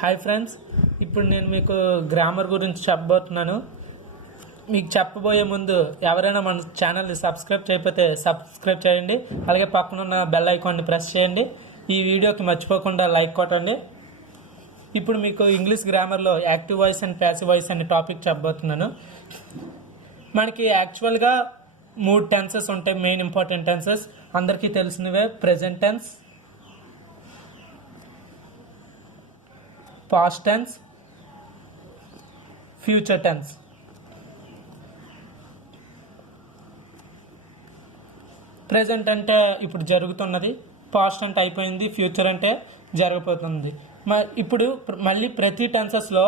Hi friends, ఇప్పుడు నేను మీకు గ్రామర్ గురించి చెప్పబోతున్నాను. మీకు చెప్పబోయే ముందు ఎవరైనా మన ఛానల్ని సబ్స్క్రైబ్ చేయకపోతే సబ్స్క్రైబ్ చేయండి. అలాగే పక్కన ఉన్న బెల్ ఐకాన్ని ప్రెస్ చేయండి. ఈ వీడియోకి మర్చిపోకుండా లైక్ కొట్టండి. ఇప్పుడు మీకు ఇంగ్లీష్ గ్రామర్లో active voice and passive voice అనే టాపిక్ చెప్పబోతున్నాను. మనకి యాక్చువల్గా 3 టెన్సెస్ ఉంటాయి, మెయిన్ ఇంపార్టెంట్ టెన్సెస్. అందరికీ తెలిసినవే present tense, past tense, future tense. Present అంటే ఇప్పుడు జరుగుతున్నది, పాస్ట్ అంటే అయిపోయింది, ఫ్యూచర్ అంటే జరగబోతుంది. ఇప్పుడు మళ్ళీ ప్రతి టెన్సెస్లో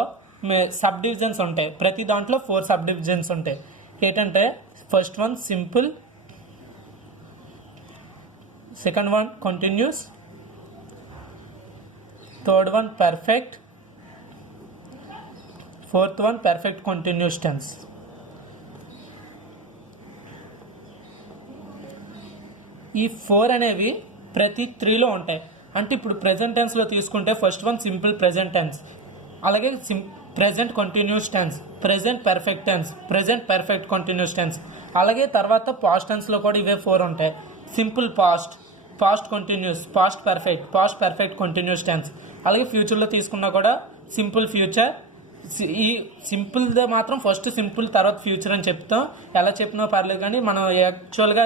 సబ్ డివిజన్స్ ఉంటాయి. ప్రతి దాంట్లో 4 సబ్ డివిజన్స్ ఉంటాయి. ఏంటంటే first one simple, second one continuous, third one perfect, fourth one perfect continuous tense. ఈ 4 అనేవి ప్రతి 3లో ఉంటాయి. అంటే ఇప్పుడు ప్రెజెంట్ టెన్స్లో తీసుకుంటే first one simple present tense, అలాగే present continuous tense, present perfect tense, present perfect continuous tense. అలాగే తర్వాత పాస్ట్ టెన్స్లో కూడా ఇవే 4 ఉంటాయి. Simple past, past continuous, past perfect continuous tense. అలాగే ఫ్యూచర్లో తీసుకున్నా కూడా సింపుల్ ఫ్యూచర్. ఈ సింపుల్దే మాత్రం ఫస్ట్ సింపుల్ తర్వాత ఫ్యూచర్ అని చెప్తాం. ఎలా చెప్పినా పర్లేదు, కానీ మనం యాక్చువల్గా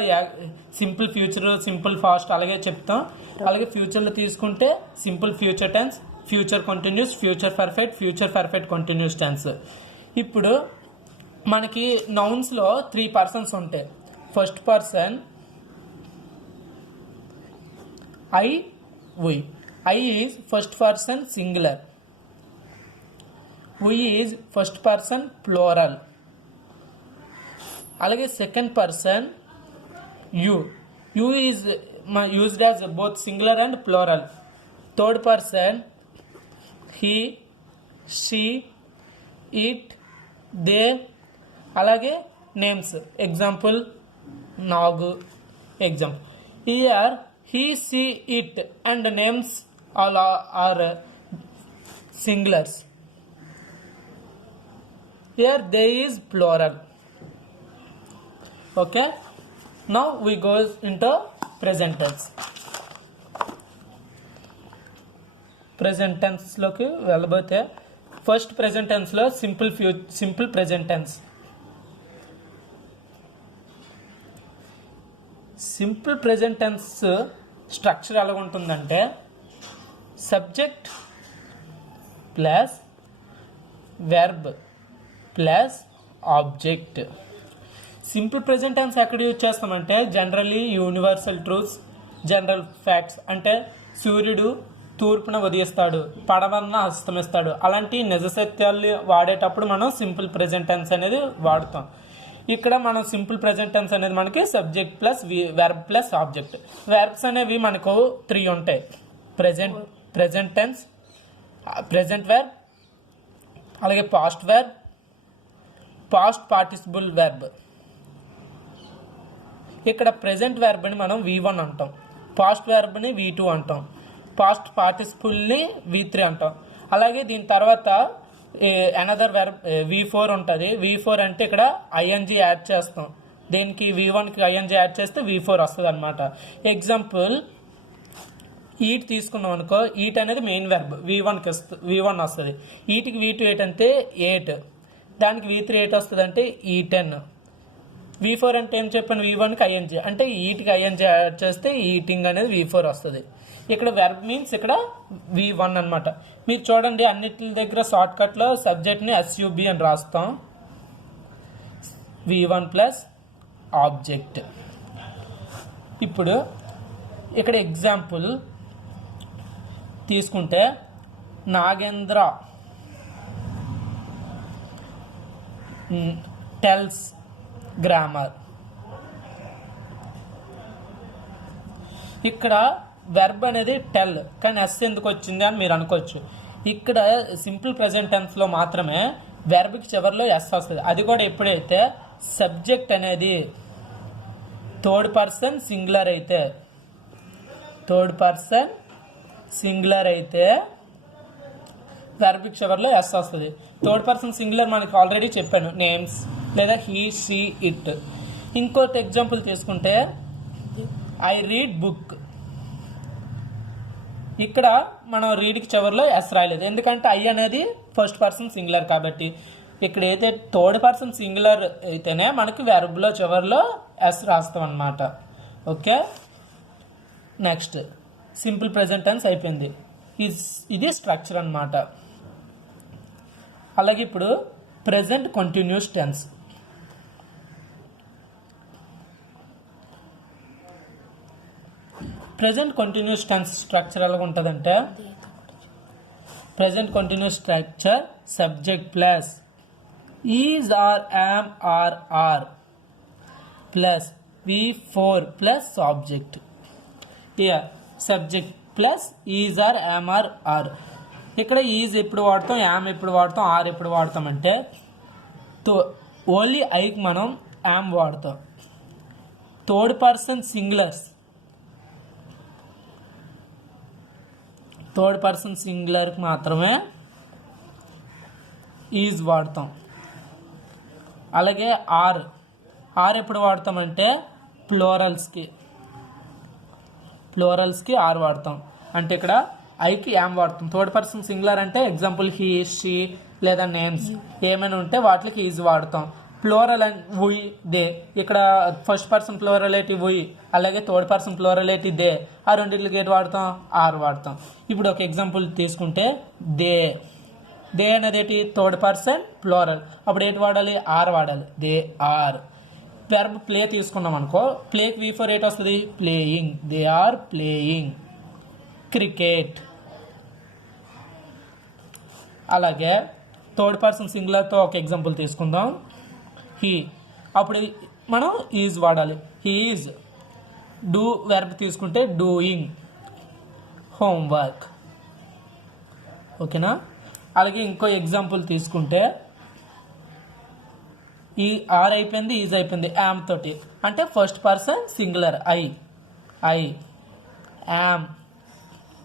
సింపుల్ ఫ్యూచర్, సింపుల్ ఫాస్ట్ అలాగే చెప్తాం. అలాగే ఫ్యూచర్లో తీసుకుంటే simple future tense, future continuous, future perfect continuous tense. ఇప్పుడు మనకి నౌన్స్లో 3 పర్సన్స్ ఉంటాయి. First person I, we. I is first person singular, we is first person plural. అలాగే second person you is used as both singular and plural. Third person he, she, it, they. అలాగే names, example Nagu. Example here he, she, it and names all are singulars. Here they is plural. Okay, now we go into present tense. Present tense లోకి వెళ్ళబోతే first present టెన్స్లో simple present tense. Simple present tense structure ఎలా ఉంటుందంటే subject plus verb plus object. Simple present tense ఎక్కడ use చేస్తామంటే generally universal truths, general facts. అంటే సూర్యుడు తూర్పున ఉదయిస్తాడు, పడమరన అస్తమిస్తాడు, అలాంటి నిజ సత్యాలు వాడేటప్పుడు మనం సింపుల్ ప్రెజెంట్ టెన్స్ అనేది వాడుతాం. ఇక్కడ మనం సింపుల్ ప్రెజెంట్ టెన్స్ అనేది మనకి subject plus verb plus object. Verbs అనేవి మనకు 3 ఉంటాయి. ప్రెజెంట్ టెన్స్, ప్రెజెంట్ వెర్బ్, అలాగే past verb, past participle verb. ఇక్కడ ప్రెజెంట్ వెర్బ్ని మనం V1 అంటాం, పాస్ట్ వెర్బ్ని V2 అంటాం, పాస్ట్ పార్టిసిపుల్ని V3 అంటాం. అలాగే దీని తర్వాత అనదర్ వెర్బ్ V4 ఉంటుంది. V4 అంటే ఇక్కడ ING యాడ్ చేస్తాం. దీనికి V1కి ING యాడ్ చేస్తే V4 వస్తుంది అనమాట. ఎగ్జాంపుల్ ఈట్ తీసుకున్నాం అనుకో, ఈట్ అనేది మెయిన్ వెర్బ్, V1 వస్తుంది. ఈట్కి V2 ఏంటంటే 8, దానికి V3 8 వస్తుంది అంటే E10. V4 అంటే ఏం చెప్పాను, V1కి ING అంటే ఈట్కి ING యాడ్ చేస్తే ఈటింగ్ అనేది V4 వస్తుంది. ఇక్కడ వెర్బ్ మీన్స్ ఇక్కడ V1 అనమాట. మీరు చూడండి అన్నిటి దగ్గర షార్ట్ కట్లో సబ్జెక్ట్ని SUB అని రాస్తాం, V1 ప్లస్ ఆబ్జెక్ట్. ఇప్పుడు ఇక్కడ ఎగ్జాంపుల్ తీసుకుంటే నాగేంద్ర టెల్స్ గ్రామర్. ఇక్కడ వెర్బ్ అనేది టెల్, కానీ ఎస్ ఎందుకు వచ్చింది అని మీరు అనుకోవచ్చు. ఇక్కడ సింపుల్ ప్రెజెంట్ టెన్స్లో మాత్రమే వెర్బ్కి చివరిలో ఎస్ వస్తుంది. అది కూడా ఎప్పుడైతే సబ్జెక్ట్ అనేది థర్డ్ పర్సన్ సింగులర్ అయితే, థర్డ్ పర్సన్ సింగులర్ అయితే వెర్బ్ చివరిలో ఎస్ వస్తుంది. థర్డ్ పర్సన్ సింగులర్ మనకి ఆల్రెడీ చెప్పాను, నేమ్స్ లేదా హీ షీ ఇట్. ఇంకోటి ఎగ్జాంపుల్ తీసుకుంటే ఐ రీడ్ బుక్. ఇక్కడ మనం రీడ్కి చివరిలో ఎస్ రాయలేదు, ఎందుకంటే ఐ అనేది ఫస్ట్ పర్సన్ సింగులర్ కాబట్టి. ఇక్కడ అయితే థర్డ్ పర్సన్ సింగులర్ అయితేనే మనకి వెర్బ్లో చివరిలో ఎస్ రాస్తాం అన్నమాట. Okay, next simple present tense అయిపోయింది. ఇది స్ట్రక్చర్ అన్నమాట. అలాగే ఇప్పుడు present continuous tense. Present continuous tense structure ఎలా ఉంటుందంటే, present continuous structure subject plus is or am or are plus V4 plus object. ఇయర్ subject plus is or am or are. ఇక్కడ is ఎప్పుడు వాడతాం, యామ్ ఎప్పుడు వాడతాం, ఆర్ ఎప్పుడు వాడతాం అంటే ఓన్లీ ఐకి మనం యామ్ వాడతాం. Third person singulars, third person సింగులర్కి మాత్రమే ఈజ్ వాడతాం. అలాగే ఆర్ ఎప్పుడు వాడతామంటే ప్లోరల్స్కి ఆర్ వాడతాం. అంటే ఇక్కడ ఐకి యామ్ వాడతాం. థర్డ్ పర్సన్ సింగులర్ అంటే ఎగ్జాంపుల్ హీ షీ లేదా నేమ్స్ ఏమైనా ఉంటే వాటికి ఈజ్ వాడతాం. ప్లోరల్ అండ్ వుయ్ దే, ఇక్కడ ఫస్ట్ పర్సన్ ప్లోరలేటి వుయ్, అలాగే థర్డ్ పర్సన్ ప్లోరలేటి దే, ఆ రెండింటికి ఏంటి వాడతాం, ఆర్ వాడతాం. ఇప్పుడు ఒక ఎగ్జాంపుల్ తీసుకుంటే దే అనేది ఏంటి, థర్డ్ పర్సన్ ప్లోరల్, అప్పుడు ఏంటి వాడాలి, ఆర్ వాడాలి, దే ఆర్. వెర్బ్ ప్లే తీసుకున్నాం అనుకో, ప్లేకి V4 ఏంటి వస్తుంది, playing, they are playing. Cricket. అలాగే థర్డ్ పర్సన్ సింగులర్తో ఒక ఎగ్జాంపుల్ తీసుకుందాం, హీ, అప్పుడు మనం ఈజ్ వాడాలి, హీ ఈజ్. డూ వెర్బ్ తీసుకుంటే డూయింగ్, హోంవర్క్. ఓకేనా. అలాగే ఇంకో ఎగ్జాంపుల్ తీసుకుంటే ఈ ఆర్ అయిపోయింది, ఈజ్ అయిపోయింది, యామ్ తోటి, అంటే first person singular I am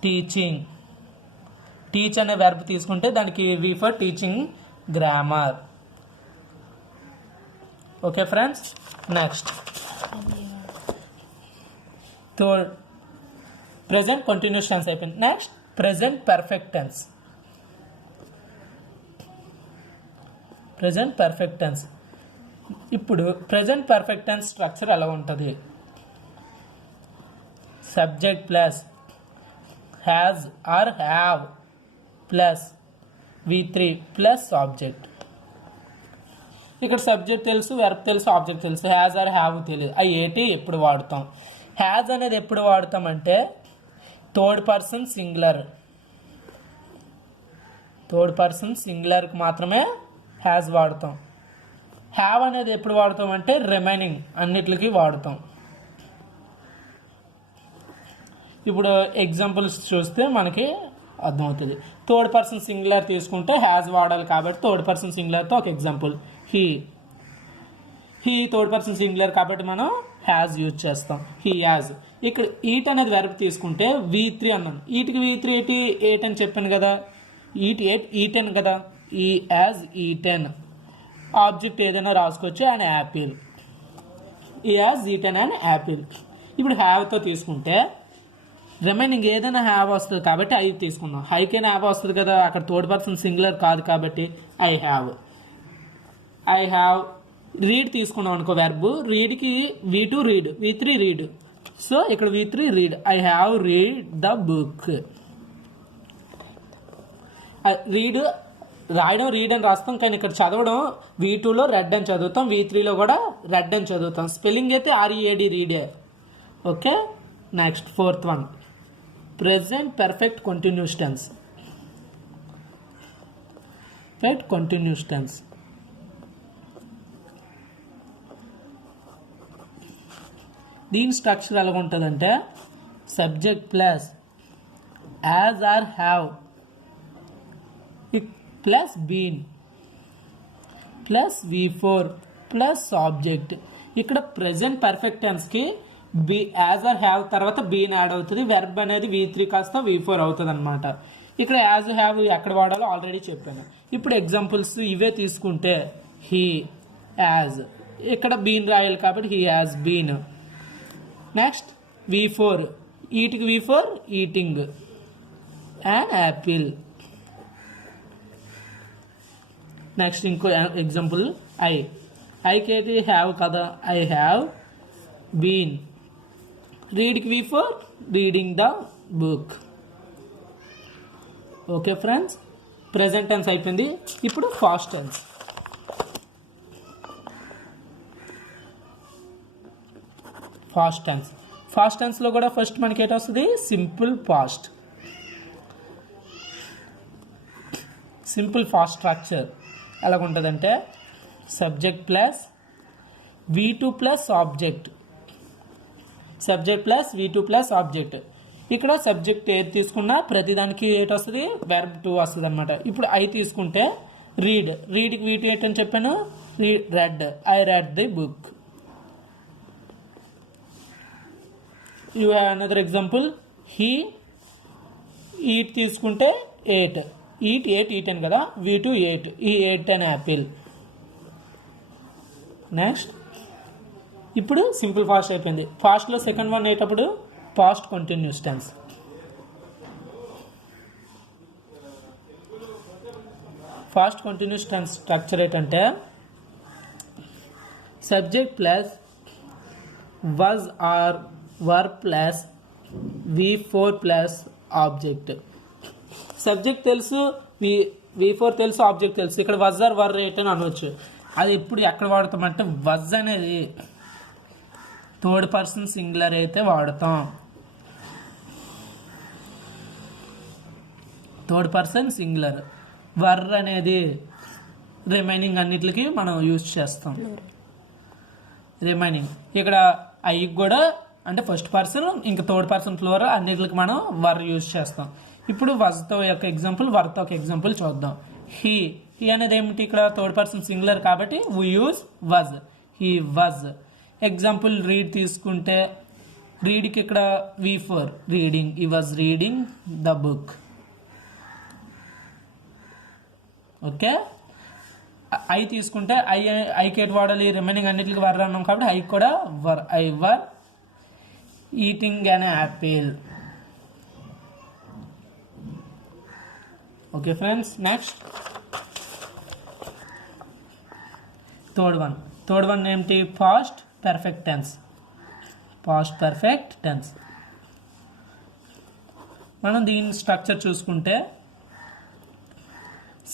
teaching. Teach అనే వెర్బ్ తీసుకుంటే దానికి V4 teaching grammar. Okay friends, next third present continuous tense అయిపోయింది. Next present perfect tense. Present perfect tense. ఇప్పుడు ప్రెజెంట్ పర్ఫెక్ట్ టెన్స్ స్ట్రక్చర్ ఎలా ఉంటుంది, subject plus has or have plus V3 plus object. ఇక్కడ subject తెలుసు, verb తెలుసు, object తెలుసు, has or have తెలియదు. అవి ఏంటి ఎప్పుడు వాడతాం. హ్యాజ్ అనేది ఎప్పుడు వాడతామంటే థర్డ్ పర్సన్ సింగులర్కి మాత్రమే హ్యాజ్ వాడతాం. హ్యావ్ అనేది ఎప్పుడు వాడతాం అంటే రిమైనింగ్ అన్నిటికి వాడతాం. ఇప్పుడు ఎగ్జాంపుల్స్ చూస్తే మనకి అర్థమవుతుంది. థర్డ్ పర్సన్ సింగులర్ తీసుకుంటే హ్యాజ్ వాడాలి కాబట్టి థర్డ్ పర్సన్ సింగులర్తో ఒక example he third person singular కాబట్టి మనం హ్యాజ్ యూజ్ చేస్తాం, హీ యాజ్. ఇక్కడ ఈట్ అనేది వెర్బ్ తీసుకుంటే V3 అన్నాను. ఈట్కి V3 ఎయిట్ అని చెప్పాను కదా, ఈటెన్ కదా, ఈ యాజ్ ఈటెన్. ఆబ్జెక్ట్ ఏదైనా రాసుకోవచ్చు, అండ్ యాపిల్, ఈ యాజ్ ఈటెన్ అండ్ యాపిల్. ఇప్పుడు హ్యావ్తో తీసుకుంటే రిమైనింగ్ ఏదైనా హ్యావ్ వస్తుంది కాబట్టి ఐ తీసుకుందాం. హైకైనా హ్యావ్ వస్తుంది కదా, అక్కడ థర్డ్ పర్సన్ సింగులర్ కాదు కాబట్టి ఐ హ్యావ్. రీడ్ తీసుకున్నాం అనుకో వెర్బ్, రీడ్కి V2 read, V3 read. So ఇక్కడ V3 read, I have read the book. Read రాయడం రీడ్ అని రాస్తాం, కానీ ఇక్కడ చదవడం V2లో రెడ్ అని చదువుతాం, V3లో కూడా రెడ్ అని చదువుతాం. స్పెల్లింగ్ అయితే READ రీడే. Okay, next fourth one present perfect continuous tense. దీని స్ట్రక్చర్ ఎలా ఉంటుందంటే subject plus has or have plus been plus V4 plus object. ఇక్కడ ప్రెజెంట్ పర్ఫెక్ట్ టెన్స్కి యాజ్ ఆర్ హ్యావ్ తర్వాత బీన్ యాడ్ అవుతుంది. వెర్బ్ అనేది V3 కాస్త V4 అవుతుంది అనమాట. ఇక్కడ యాజ్ హ్యావ్ ఎక్కడ వాడాలో ఆల్రెడీ చెప్పాను. ఇప్పుడు ఎగ్జాంపుల్స్ ఇవే తీసుకుంటే హీ యాజ్, ఇక్కడ బీన్ రాయాలి కాబట్టి he has been. Next V4, ఈట్కి V4 eating, an apple. Next ఇంకో ఎగ్జాంపుల్ ఐకి ఏంటి హ్యావ్ కదా, ఐ హ్యావ్ బీన్. రీడ్కి V4 reading the book. Okay friends, present tense అయిపోయింది. ఇప్పుడు ఫాస్ట్ టెన్స్. ఫాస్ట్ టెన్స్లో కూడా ఫస్ట్ మనకి ఏంటి వస్తుంది, simple past. Simple past structure ఎలాగుంటుందంటే subject plus V2 plus object, ఇక్కడ సబ్జెక్ట్ ఏది తీసుకున్నా ప్రతిదానికి ఏంటి వస్తుంది, వెర్బ్ టు వస్తుంది అనమాట. ఇప్పుడు ఐ తీసుకుంటే రీడ్కి V2 ఏంటని చెప్పాను, read, I read the book. You have another example he, eat తీసుకుంటే ఎయిట్, ఈటెన్ కదా, V2 8, he 8 an apple. Next ఇప్పుడు సింపుల్ ఫాస్ట్ అయిపోయింది. ఫాస్ట్లో సెకండ్ వన్ అయ్యేటప్పుడు past continuous tense. Past continuous tense structure ఏంటంటే subject plus was or were plus V4 plus object. Subject తెలుసు, V4 తెలుసు, object తెలుసు. ఇక్కడ వజ్ ఆర్ వర్ రేట్ అని అనవచ్చు. అది ఎప్పుడు ఎక్కడ వాడతామంటే వజ్ అనేది థర్డ్ పర్సన్ సింగులర్ అయితే వాడతాం. Third person singular. వర్ అనేది రిమైనింగ్ అన్నిటికి మనం యూజ్ చేస్తాం. రిమైనింగ్ ఇక్కడ ఐకి కూడా అంటే ఫస్ట్ పర్సన్ ఇంకా థర్డ్ పర్సన్ ఫ్లోర్ అన్నిటికి మనం వర్ యూజ్ చేస్తాం. ఇప్పుడు వజ్తో ఒక ఎగ్జాంపుల్, వర్తో ఒక ఎగ్జాంపుల్ చూద్దాం. హీ అనేది ఏమిటి, ఇక్కడ థర్డ్ పర్సన్ సింగులర్ కాబట్టి we use was, he was. Example read తీసుకుంటే రీడ్కి ఇక్కడ V4 రీడింగ్, ఈ was reading the book. Okay, I తీసుకుంటే ఐకి ఎటు వాడాలి, రిమైనింగ్ అన్నిటికి వర్ అన్నాం కాబట్టి ఐ కూడా were, I were eating an apple. Okay friends, next third one ఏంటి, పాస్ట్ పర్ఫెక్ట్ టెన్స్. మనం దీని స్ట్రక్చర్ చూసుకుంటే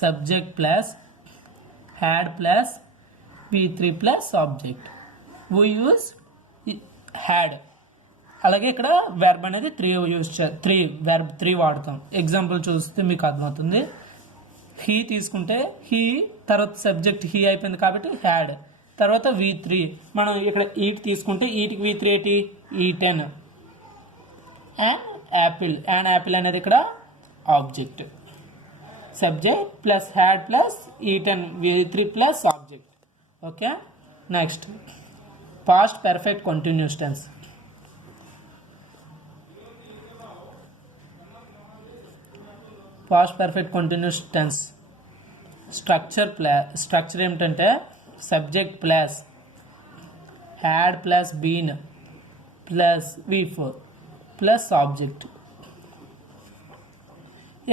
subject plus had plus V3 plus object. We use had. అలాగే ఇక్కడ వెర్బ్ అనేది 3 వాడతాం. ఎగ్జాంపుల్ చూస్తే మీకు అర్థమవుతుంది. హీ తీసుకుంటే హీ తర్వాత సబ్జెక్ట్ హీ అయిపోయింది కాబట్టి హ్యాడ్, తర్వాత V3. మనం ఇక్కడ ఈట్ తీసుకుంటే ఈట్కి V3 ఏంటి, ఈటెన్. అండ్ యాపిల్ అనేది ఇక్కడ object. Subject plus had plus eaten, V3 plus object. Okay, next past perfect continuous tense. Past perfect continuous tense structure ఏమిటంటే subject plus had plus been plus V4 plus object.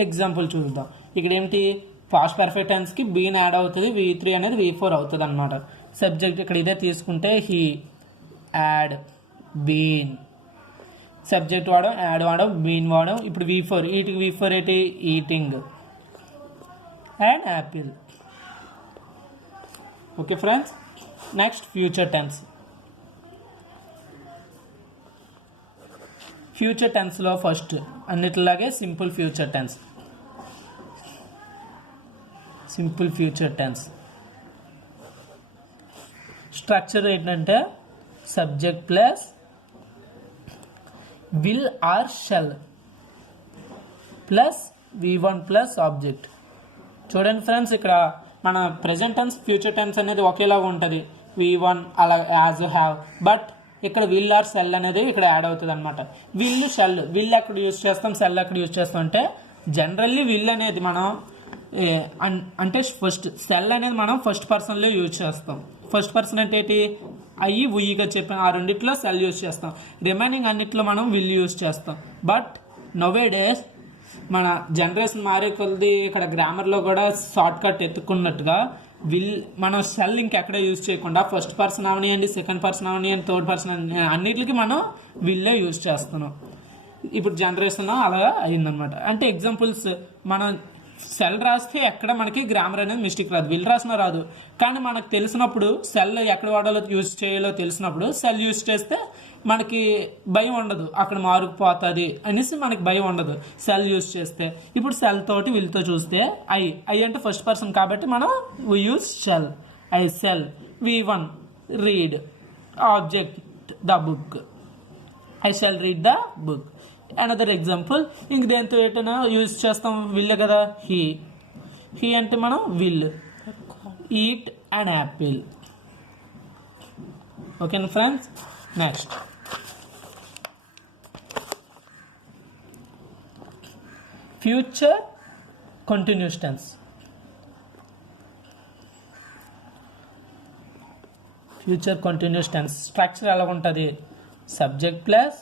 Example చూద్దాం. ఇక్కడ ఏమిటి, past perfect టెన్స్కి been add అవుతుంది, V3 అనేది V4 అవుతుంది అనమాట. Subject ఇక్కడ ఇదే తీసుకుంటే హీ యాడ్ బీన్, సబ్జెక్ట్ వాడడం, యాడ్ వాడడం, బీన్ వాడడం. ఇప్పుడు V4, ఈటికి V4 ఏంటి, eating and apple. Okay friends, next future టెన్స్లో ఫస్ట్ అన్నిటిలాగే సింపుల్ ఫ్యూచర్ టెన్స్ స్ట్రక్చర్ ఏంటంటే subject plus will or shall plus V1 plus object. చూడండి ఫ్రెండ్స్, ఇక్కడ మన ప్రెజెంట్ టెన్స్ ఫ్యూచర్ టెన్స్ అనేది ఒకేలాగా ఉంటుంది, V1 అలా యాజ్ హ్యావ్. బట్ ఇక్కడ విల్ ఆర్ షెల్ అనేది ఇక్కడ యాడ్ అవుతుంది అనమాట. విల్ ఎక్కడ యూజ్ చేస్తాం, షెల్ ఎక్కడ యూజ్ చేస్తాం అంటే జనరల్లీ విల్ అనేది మనం అంటే ఫస్ట్ సెల్ అనేది మనం ఫస్ట్ పర్సన్లో యూజ్ చేస్తాం. ఫస్ట్ పర్సన్ అంటే ఏంటి, అయ్యి ఉయ్యిగా చెప్పిన ఆ రెండిట్లో సెల్ యూజ్ చేస్తాం. రిమైనింగ్ అన్నిట్లో మనం విల్ యూజ్ చేస్తాం. బట్ నోవే డేస్ మన జనరేషన్ మారే కొద్ది ఇక్కడ గ్రామర్లో కూడా షార్ట్ కట్ ఎత్తుకున్నట్టుగా మనం సెల్ ఇంకెక్కడ యూజ్ చేయకుండా ఫస్ట్ పర్సన్ అవనియండి, సెకండ్ పర్సన్ అవనియండి, థర్డ్ పర్సన్ అన్నిటికీ మనం విల్లే యూజ్ చేస్తున్నాం. ఇప్పుడు జనరేషన్ అలా అయిందనమాట. అంటే ఎగ్జాంపుల్స్ మనం సెల్ రాస్తే ఎక్కడ మనకి గ్రామర్ అనేది మిస్టేక్ రాదు, విల్ రాసినా రాదు. కానీ మనకు తెలిసినప్పుడు సెల్ ఎక్కడ వాడాలో యూజ్ చేయాలో తెలిసినప్పుడు సెల్ యూజ్ చేస్తే మనకి భయం ఉండదు, అక్కడ మారుకుపోతుంది అనేసి మనకి భయం ఉండదు సెల్ యూజ్ చేస్తే. ఇప్పుడు సెల్ తోటి విల్తో చూస్తే ఐ అంటే ఫస్ట్ పర్సన్ కాబట్టి మనం we use shall. I shall, V1 read, object the book, I shall read the book. Another example ఇంక దేంతో ఏంటైనా యూజ్ చేస్తాం, విల్ కదా. హీ అంటే మనం విల్ ఈట్ అండ్ యాపిల్. ఓకేనా friends. Next future continuous tense. Future continuous tense structure ఎలా ఉంటుంది, subject plus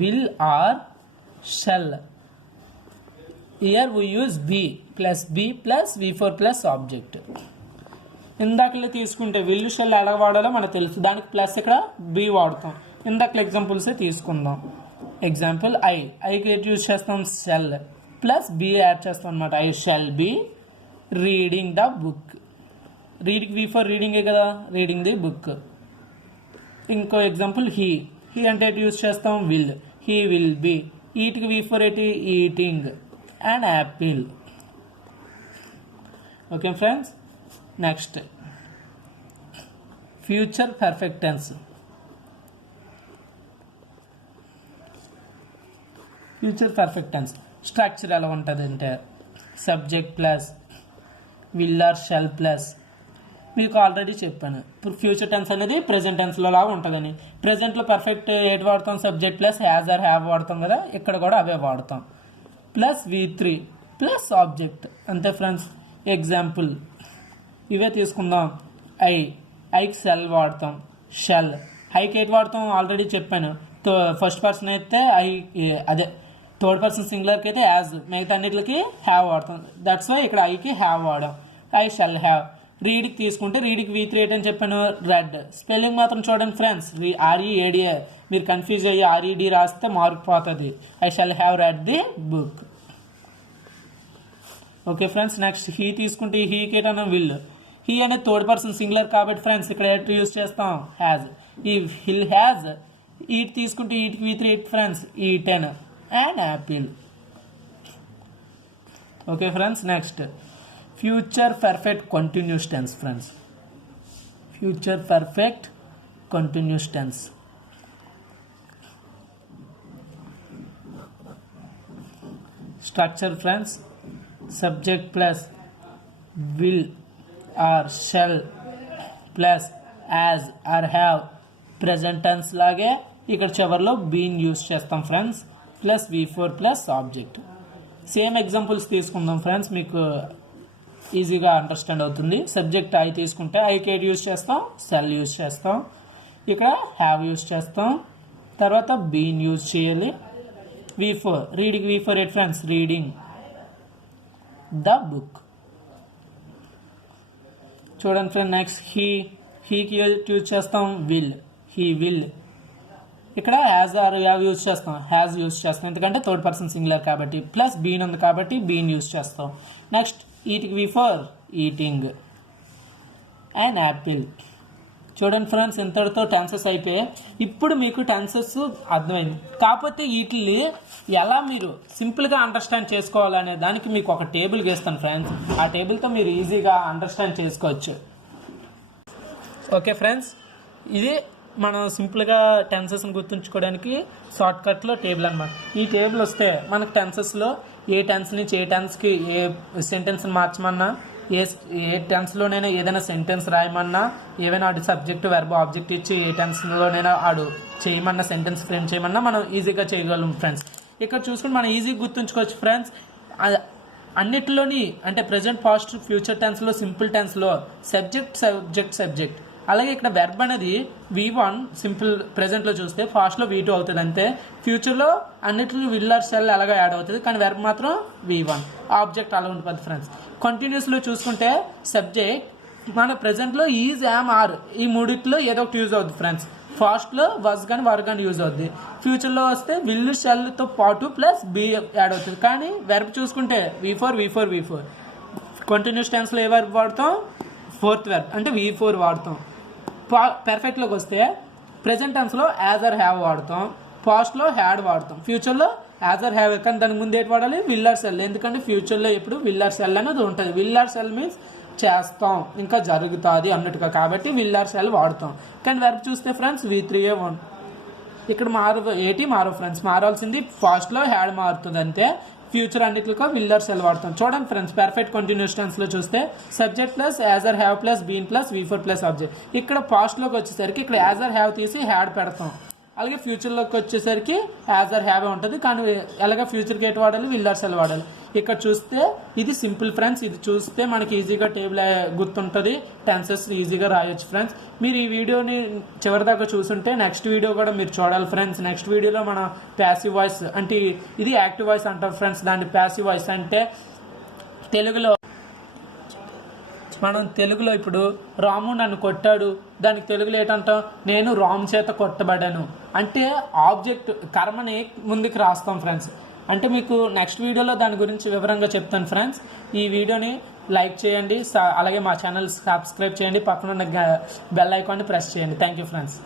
will or shall. Here we use be plus V4 plus object. ఇందాకలో తీసుకుంటే విల్ షెల్ ఎలా వాడాలో మనకు తెలుసు, దానికి ప్లస్ ఇక్కడ బి వాడతాం. ఇందాకలో ఎగ్జాంపుల్సే తీసుకుందాం. ఎగ్జాంపుల్ ఐకి ఎటు యూజ్ చేస్తాం, షెల్ ప్లస్ బి యాడ్ చేస్తాం అనమాట. I shall be reading the book. Reading V4 రీడింగే కదా, రీడింగ్ ది బుక్. ఇంకో ఎగ్జాంపుల్ హీ అంటే ఎటు యూజ్ చేస్తాం, విల్. He will be. ఈట్కి V4 ఏంటి, eating and apple. Okay friends. Next future perfect tense. Future perfect tense structure ఎలా ఉంటుంది అంటే subject plus will or shall plus, మీకు ఆల్రెడీ చెప్పాను ఇప్పుడు ఫ్యూచర్ టెన్స్ అనేది ప్రెజెంట్ టెన్స్లో లాగా ఉంటుందని. ప్రెజెంట్లో పర్ఫెక్ట్ ఏది వాడతాం, subject plus has or have వాడతాం కదా, ఇక్కడ కూడా అవే వాడతాం. Plus V3 plus object. అంతే ఫ్రెండ్స్. ఎగ్జాంపుల్ ఇవే తీసుకుందాం. ఐకి సెల్ వాడతాం, షెల్. ఐకి ఏది వాడతాం ఆల్రెడీ చెప్పాను, ఫస్ట్ పర్సన్ అయితే అదే థర్డ్ పర్సన్ సింగులర్కి అయితే యాజ్, మిగతా అన్నిటికి హ్యావ్ వాడతాం. దట్స్ వై ఇక్కడ ఐకి హ్యావ్ వాడాం. I shall have. రీడ్కి తీసుకుంటే రీడ్కి V3 అని చెప్పాను, రెడ్. స్పెల్లింగ్ మాత్రం చూడండి ఫ్రెండ్స్, READ. మీరు కన్ఫ్యూజ్ అయ్యి RED రాస్తే మార్క్ పోతుంది. I shall have read the book. Okay friends. Next he తీసుకుంటే హీకి ఏటన్నా విల్. హీ అనేది థర్డ్ పర్సన్ సింగులర్ కాబట్టి ఫ్రెండ్స్ ఇక్కడ ఎట్ యూజ్ చేస్తాం, has. He will has. Eat తీసుకుంటే ఈట్కి V3 friends, eaten and apple. Okay friends. Next future perfect continuous tense friends. Future perfect continuous tense. Structure friends subject plus will or shall plus has or have. Present tense లాగే ఇక్కడ చివరిలో been use చేస్తాం friends, plus V4 plus object. Same examples తీసుకుందాం friends, మీకు ఈజీగా understand అవుతుంది. Subject I తీసుకుంటే ఐకి ఏది యూజ్ చేస్తాం, సెల్ యూజ్ చేస్తాం. ఇక్కడ హ్యావ్ యూజ్ చేస్తాం, తర్వాత బీన్ యూజ్ చేయాలి. V4 రీడింగ్ V4 ఏంటి ఫ్రెండ్స్, రీడింగ్ ద బుక్. చూడండి ఫ్రెండ్. నెక్స్ట్ హీకి యూజ్ చేస్తాం, విల్. He will. ఇక్కడ హ్యాజ్ ఆర్ హ్యావ్ యూజ్ చేస్తాం, హ్యాజ్ యూజ్ చేస్తాం ఎందుకంటే థర్డ్ పర్సన్ సింగులర్ కాబట్టి. ప్లస్ బీన్ ఉంది కాబట్టి బీన్ యూజ్ చేస్తాం. నెక్స్ట్ ఈట్కి V4 ఈటింగ్ అండ్ యాపిల్. చూడండి ఫ్రెండ్స్, ఇంతటితో టెన్సెస్ అయిపోయాయి. ఇప్పుడు మీకు టెన్సెస్ అర్థమైంది. కాకపోతే వీటిని ఎలా మీరు సింపుల్గా అండర్స్టాండ్ చేసుకోవాలనే దానికి మీకు ఒక టేబుల్ గీస్తాను ఫ్రెండ్స్. ఆ టేబుల్తో మీరు ఈజీగా అండర్స్టాండ్ చేసుకోవచ్చు. ఓకే ఫ్రెండ్స్, ఇది మనం సింపుల్గా టెన్సెస్ని గుర్తుంచుకోవడానికి షార్ట్ కట్లో టేబుల్ అనమాట. ఈ టేబుల్ వస్తే మనకు టెన్సెస్లో ఏ టెన్స్ నుంచి ఏ టెన్స్కి ఏ సెంటెన్స్ని మార్చమన్నా, ఏ టెన్స్లోనైనా ఏదైనా సెంటెన్స్ రాయమన్నా, ఏవైనా ఆడు సబ్జెక్టు వెర్బ్ ఆబ్జెక్ట్ ఇచ్చి ఏ టెన్స్లోనైనా ఆడు చేయమన్నా సెంటెన్స్ ఫ్రేమ్ చేయమన్నా మనం ఈజీగా చేయగలం ఫ్రెండ్స్. ఇక్కడ చూసుకుంటే మనం ఈజీగా గుర్తుంచుకోవచ్చు ఫ్రెండ్స్. అన్నిటిలోని అంటే ప్రజెంట్, పాస్ట్, ఫ్యూచర్ టెన్స్లో, సింపుల్ టెన్స్లో సబ్జెక్ట్. అలాగే ఇక్కడ వెర్బ్ అనేది V1 సింపుల్ ప్రెజెంట్లో చూస్తే, ఫాస్ట్లో V2 అవుతుంది అంతే. ఫ్యూచర్లో అన్నిటిలో విల్ ఆర్ షెల్ అలాగే యాడ్ అవుతుంది, కానీ వెర్బ్ మాత్రం V1. ఆబ్జెక్ట్ అలా ఉంటుంది ఫ్రెండ్స్. కంటిన్యూస్లో చూసుకుంటే సబ్జెక్ట్ మన ప్రెజెంట్లో ఈజ్, యామ్, ఆర్ ఈ మూడిట్లో ఏదో ఒకటి యూజ్ అవుతుంది ఫ్రెండ్స్. ఫాస్ట్లో వజ్ కానీ వర్ కానీ యూజ్ అవుద్ది. ఫ్యూచర్లో వస్తే విల్ షెల్తో పాటు ప్లస్ బి యాడ్ అవుతుంది. కానీ వెర్బ్ చూసుకుంటే V4. కంటిన్యూస్ టెన్స్లో ఏ వెర్బ్ వాడతాం? ఫోర్త్ వెర్బ్ అంటే V4 వాడతాం. పర్ఫెక్ట్లోకి వస్తే ప్రెజెంట్ టెన్స్లో యాజ్ ఆర్ హ్యావ్ వాడతాం, పాస్ట్లో హ్యాడ్ వాడతాం, ఫ్యూచర్లో యాజ్ ఆర్ హ్యావ్. కానీ దానికి ముందు ఏంటి వాడాలి? Will or shell. ఎందుకంటే ఫ్యూచర్లో ఎప్పుడు విల్ ఆర్ షెల్ అనేది ఉంటుంది. విల్ ఆర్ షెల్ మీన్స్ చేస్తాం, ఇంకా జరుగుతుంది అన్నట్టుగా, కాబట్టి విల్ ఆర్ షెల్ వాడతాం. కానీ వెర్బ్ చూస్తే ఫ్రెండ్స్ V3A1. ఇక్కడ మారవు ఫ్రెండ్స్. మారాల్సింది ఫాస్ట్లో హ్యాడ్ మారుతుంది అంతే. ఫ్యూచర్ అన్నిటిలో విల్ ఆర్ షెల్ వాడతాం. చూడండి ఫ్రెండ్స్, పర్ఫెక్ట్ కంటిన్యూస్ టెన్స్లో చూస్తే subject plus has or have plus been plus V4 plus object. ఇక్కడ పాస్ట్లోకి వచ్చేసరికి ఇక్కడ యాజ్ ఆర్ హ్యావ్ తీసి హ్యాడ్ పెడతాం. అలాగే ఫ్యూచర్లోకి వచ్చేసరికి యాజ్ ఆర్ హ్యావ్ ఉంటుంది, కానీ అలాగే ఫ్యూచర్కి ఎటు వాడాలి? విల్ ఆర్ షెల్ వాడాలి. ఇక్కడ చూస్తే ఇది సింపుల్ ఫ్రెండ్స్. ఇది చూస్తే మనకి ఈజీగా టేబుల్ గుర్తుంటుంది, టెన్సెస్ ఈజీగా రాయొచ్చు ఫ్రెండ్స్. మీరు ఈ వీడియోని చివరిదాకా చూసుంటే నెక్స్ట్ వీడియో కూడా మీరు చూడాలి ఫ్రెండ్స్. నెక్స్ట్ వీడియోలో మన ప్యాసివ్ వాయిస్ అంటే ఇది యాక్టివ్ వాయిస్ అంటారు ఫ్రెండ్స్. దాన్ని ప్యాసివ్ వాయిస్ అంటే మనం తెలుగులో ఇప్పుడు రాము నన్ను కొట్టాడు, దానికి తెలుగులో ఏంటంటాం? నేను రాము చేత కొట్టబడాను. అంటే ఆబ్జెక్ట్ కర్మని ముందుకు రాస్తాం ఫ్రెండ్స్. అంటే మీకు నెక్స్ట్ వీడియోలో దాని గురించి వివరంగా చెప్తాను ఫ్రెండ్స్. ఈ వీడియోని లైక్ చేయండి, అలాగే మా ఛానల్ సబ్స్క్రైబ్ చేయండి, పక్కన ఉన్న బెల్ ఐకాన్ని ప్రెస్ చేయండి. Thank you friends.